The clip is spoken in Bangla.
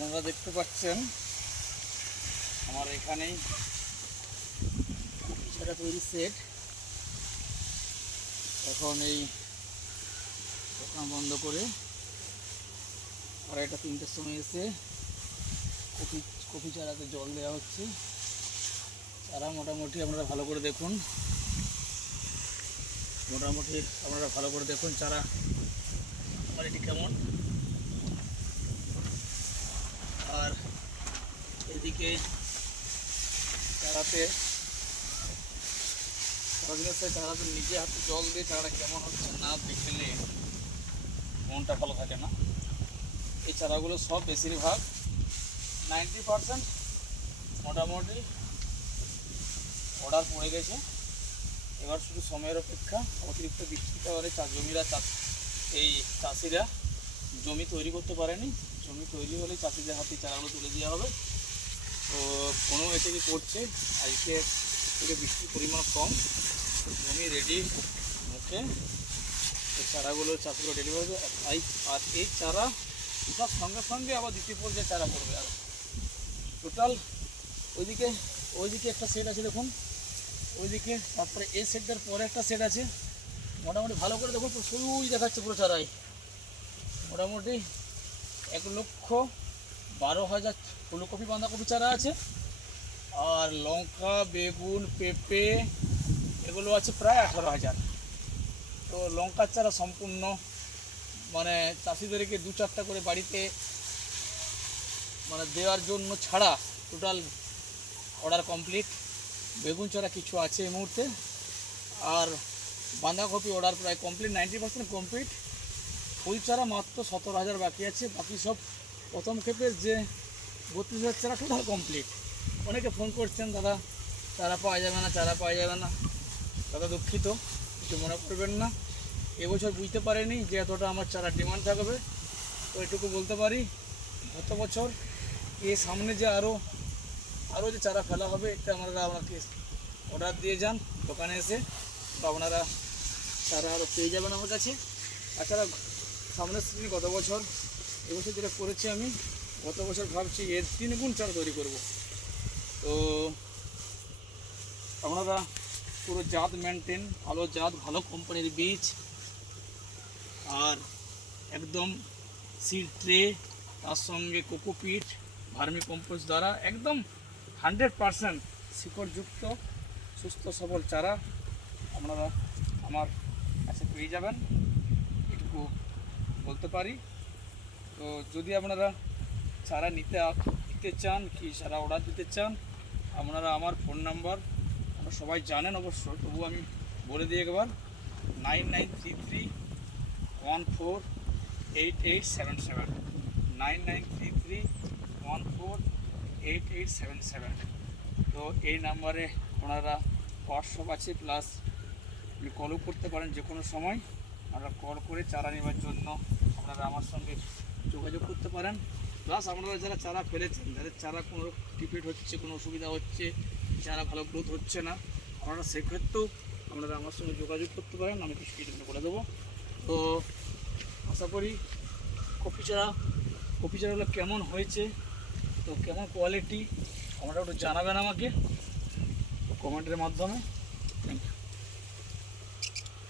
আপনারা দেখতে পাচ্ছেন আমার এখানেই কপি চারা তৈরি সেট। এখন এই দোকান বন্ধ করে আড়াইটা 3টার সময় এসে কপি চারাতে জল দেওয়া হচ্ছে। চারা মোটামুটি আপনারা ভালো করে দেখুন, চারা কোয়ালিটি কেমন। আর এদিকে চারাতে নিজে হাতে জল দিয়ে চারাটা কেমন হচ্ছে না দেখলে মনটা ভালো থাকে না। এই চারাগুলো সব বেশিরভাগ 90% মোটামুটি অর্ডার পড়ে গেছে। এবার শুধু সময়ের অপেক্ষা। অতিরিক্ত বৃষ্টিতে পারে এই চাষিরা জমি তৈরি করতে পারেনি। জমি তৈরি হলে চাষিদের হাতে চারাগুলো তুলে দেওয়া হবে। তো কোনো এটাকে করছে, আজকে থেকে বৃষ্টির পরিমাণ কম, জমি রেডি মুখে এই চারাগুলো চাষিগুলো ডেলিভারি হবে। আর এই চারা তার সঙ্গে সঙ্গে আবার দ্বিতীয় পর্যায়ে চারা পড়বে। আর টোটাল ওইদিকে একটা সেট আছে দেখুন, ওইদিকে, তারপরে এই সেটটার পরে একটা সেট আছে। মোটামুটি ভালো করে দেখুন, সরুই দেখাচ্ছে পুরো চারাই। মোটামুটি 1,12,000 ফুলকপি বাঁধাকপি চারা আছে। আর লঙ্কা, বেগুন, পেঁপে এগুলো আছে প্রায় 18,000। তো লঙ্কার চারা সম্পূর্ণ মানে চাষিদেরকে 2-4টা করে বাড়িতে মানে দেওয়ার জন্য ছাড়া টোটাল অর্ডার কমপ্লিট। বেগুন চারা কিছু আছে এই মুহূর্তে। আর বাঁধাকপি অর্ডার প্রায় কমপ্লিট, 90% কমপ্লিট। ফুল চারা মাত্র 17,000 বাকি আছে। বাকি সব প্রথম ক্ষেপের যে 32,000 চারা টোটাল কমপ্লিট। অনেকে ফোন করছেন, দাদা চারা পাওয়া যাবে না। দাদা দুঃখিত, কিছু মনে করবেন না। এবছর বুঝতে পারিনি যে এতটা আমার চারা ডিমান্ড থাকবে। তো এটুকু বলতে পারি, গত বছর এর সামনে যে আরও যে চারা ফেলা হবে, এটা আমাকে অর্ডার দিয়ে যান দোকানে এসে, তো আপনারা চারা আরও পেয়ে যাবেন আমার কাছে। তাছাড়া সামনের সিজনে এবছর যেটা করেছি আমি, গত বছর ভাবছি এর 3 গুণ চারা তৈরি করব। তো আপনারা পুরো জাত মেনটেন, ভালো জাত, ভালো কোম্পানির বীজ, আর একদম সিড ট্রে, তার সঙ্গে কোকোপিট, ভার্মি কম্পোস্ট দ্বারা একদম 100% শিকড়যুক্ত সুস্থ সবল চারা আপনারা আমার কাছে পেয়ে যাবেন, এটুকু বলতে পারি। তো যদি আপনারা চারা নিতে চান কি চারা অর্ডার দিতে চান, আপনারা আমার ফোন নাম্বার আপনারা সবাই জানেন অবশ্য, তবু আমি বলে দিই একবার, 9933148877, 9933148877। তো এই নাম্বারে আপনারা হোয়াটসঅ্যাপ আছে, প্লাস আপনি কলও করতে পারেন যে কোনো সময়। আপনারা কল করে চারা নেওয়ার জন্য আপনারা আমার সঙ্গে যোগাযোগ করতে পারেন। প্লাস আপনারা যারা চারা ফেলেছেন, যাদের চারা কোনো ডিফেক্ট হচ্ছে, কোনো অসুবিধা হচ্ছে, চারা ভালো গ্রোথ হচ্ছে না, আপনারা সেক্ষেত্রেও আপনারা আমার সঙ্গে যোগাযোগ করতে পারেন, আমি কিছু করে দেবো। তো আশা করি কপি চারাগুলো কেমন হয়েছে, তো কেমন কোয়ালিটি আপনারা একটু জানাবেন আমাকে কমেন্টের মাধ্যমে। Thank you.